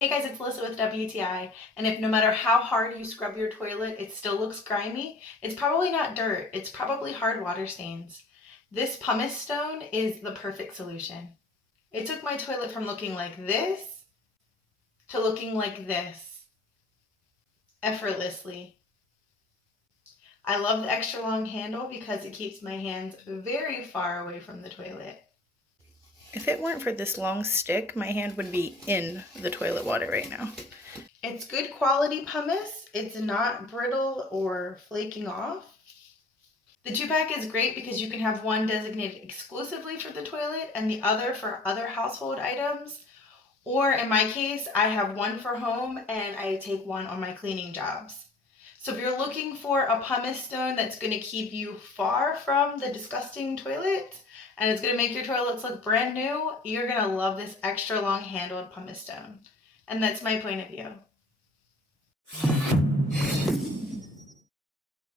Hey guys, it's Alyssa with WTI, and if no matter how hard you scrub your toilet, it still looks grimy, it's probably not dirt, it's probably hard water stains. This pumice stone is the perfect solution. It took my toilet from looking like this to looking like this, effortlessly. I love the extra long handle because it keeps my hands very far away from the toilet. If it weren't for this long stick, my hand would be in the toilet water right now. It's good quality pumice. It's not brittle or flaking off. The 2-pack is great because you can have one designated exclusively for the toilet and the other for other household items. Or in my case, I have one for home and I take one on my cleaning jobs. So if you're looking for a pumice stone that's going to keep you far from the disgusting toilet and it's going to make your toilets look brand new, you're going to love this extra long handled pumice stone. And that's my point of view.